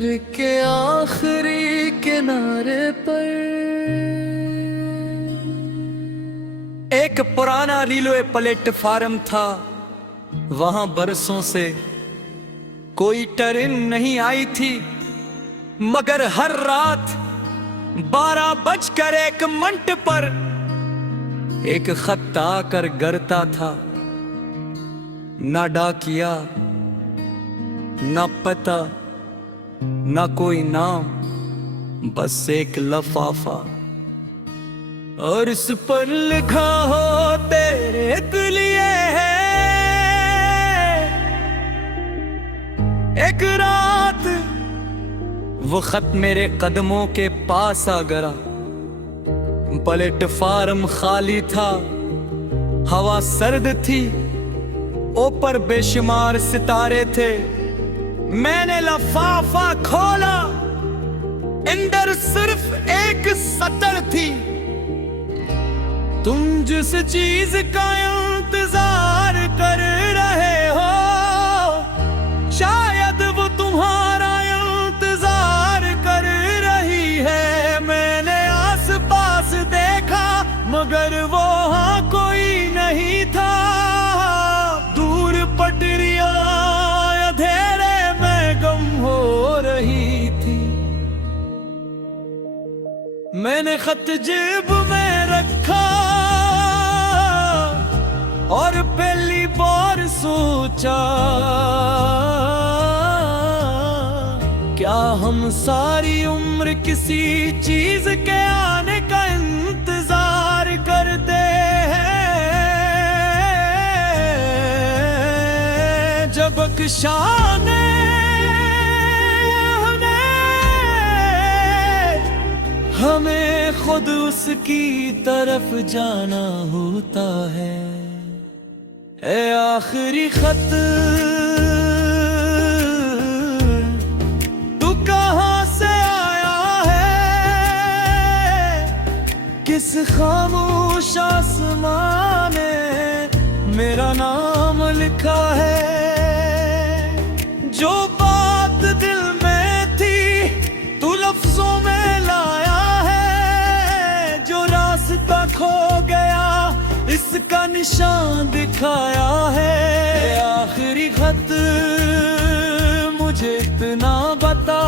शहर के आखिरी किनारे पर एक पुराना रेलवे प्लेटफार्म था। वहां बरसों से कोई ट्रेन नहीं आई थी, मगर हर रात 12:01 पर एक खत आकर गिरता था। ना डाकिया, ना पता, ना कोई नाम, बस एक लफाफा, और इस पर लिखा हो तेरे लिए है। एक रात वो खत मेरे कदमों के पास आ गिरा। प्लेटफार्म खाली था, हवा सर्द थी, ऊपर बेशुमार सितारे थे। मैंने लफाफा खोला, अंदर सिर्फ एक सतर थी। तुम जिस चीज का इंतजार कर रहे हो, शायद वो तुम्हारा इंतजार कर रही है। मैंने आस पास देखा, मगर वो वहां कोई नहीं था। दूर पटरियां अंधेरे में गम हो रही थी। मैंने खत जेब में रखा और पहली बार सोचा, क्या हम सारी उम्र किसी चीज के आने का इंतजार करते हैं। जब बख्शाने हमें खुद उसकी तरफ जाना होता है। ए आखिरी खत, तू कहाँ से आया है? किस खामोश आसमां में मेरा नाम लिखा है? जो बात दिल में थी तू लफ्जों में लाया है। जो रास्ता खो गया इसका निशान दिखाया है। आखिरी खत, मुझे इतना बता,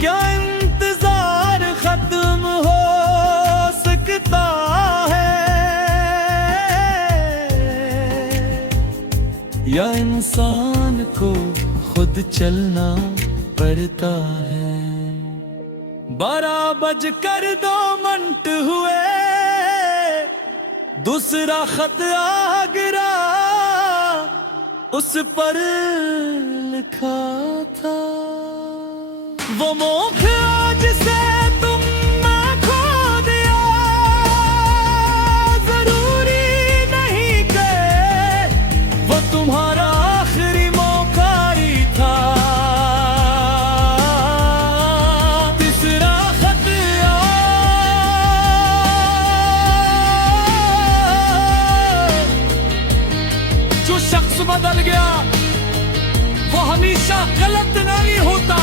क्या इंतजार खत्म हो सकता है, या इंसान को खुद चलना पड़ता है। 12:02 हुए, दूसरा खत आ गिरा। उस पर लिखा था, वो मौका जिसे तुम ना खो दिया, जरूरी नहीं कि वो तुम्हारा आखिरी मौका ही था। तीसरा खत जो शख्स बदल गया वो हमेशा गलत नहीं होता।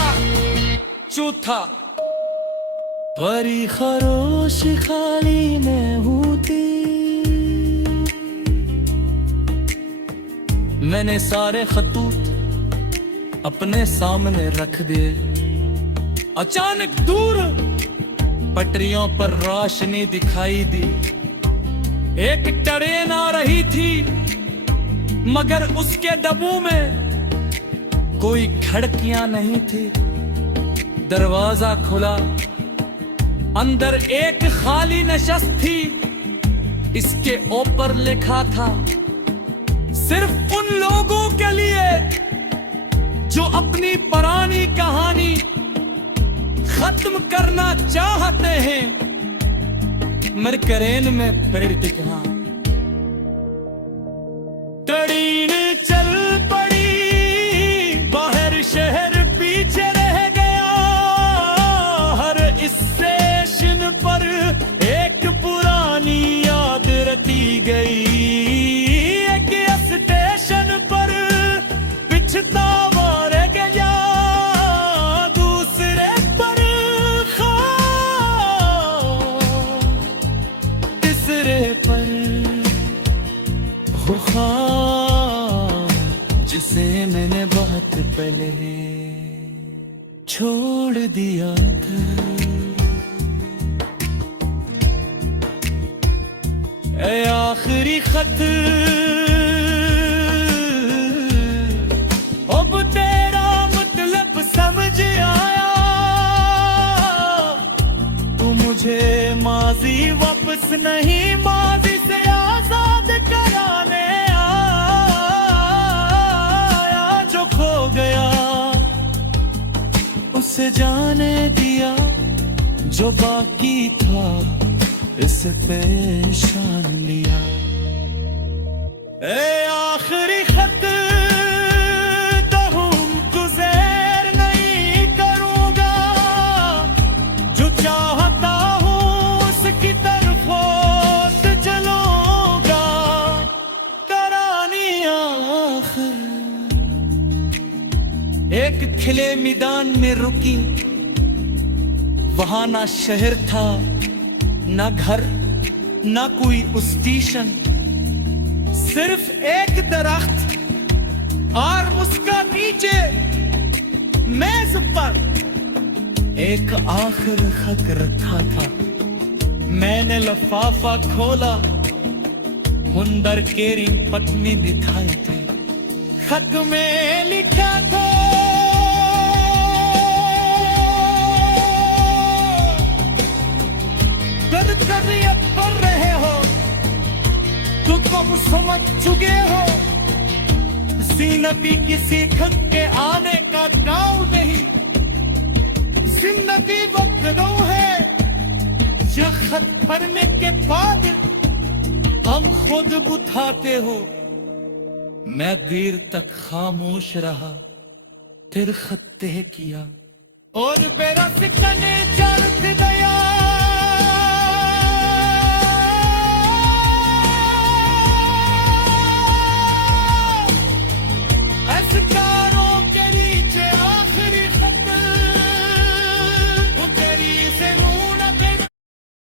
चौथा, परी खरोश खाली में होती। मैंने सारे खतूत अपने सामने रख दिए। अचानक दूर पटरियों पर रोशनी दिखाई दी। एक ट्रेन आ रही थी, मगर उसके डब्बों में कोई खिड़कियां नहीं थी। दरवाजा खुला, अंदर एक खाली नशस्त थी। इसके ऊपर लिखा था, सिर्फ उन लोगों के लिए जो अपनी पुरानी कहानी खत्म करना चाहते हैं। मेरे करेन में फिर टिकना। ट्रेन चल पड़ी, बाहर शहर पीछे रह गया। हर स्टेशन पर एक पुरानी याद रटी गई। एक स्टेशन पर पिछतावा रह गया। पहले छोड़ दिया था। ए आखिरी खत अब तेरा मतलब समझ आया, तू मुझे माजी वापस नहीं माजी से आजाद कराने आया। जो खो गया उसे जाने दिया, जो बाकी था इसे पेशान लिया। ए आखिरी खत तो तुझे नहीं करूंगा, जो चाहता हूँ उसकी तरफ चलूंगा। करानी आखिर एक खिले मैदान में रुकी, वहां ना शहर था ना घर ना कोई स्टेशन, सिर्फ एक दरख्त और उसका नीचे मेज पर एक आखिर खत रखा था। मैंने लफाफा खोला, हुंदर केरी पत्नी दिखाई थी। खत में लिखा था, करियत कर रहे हो, तुम कब समझ चुके हो, जिंदगी किसी खुद के आने का गाँव नहीं, जिंदगी वक्रों है जो खत पढ़ने के बाद हम खुद बुझाते हो। मैं देर तक खामोश रहा, फिर खत तय किया और मेरा सिकने चढ़ गया।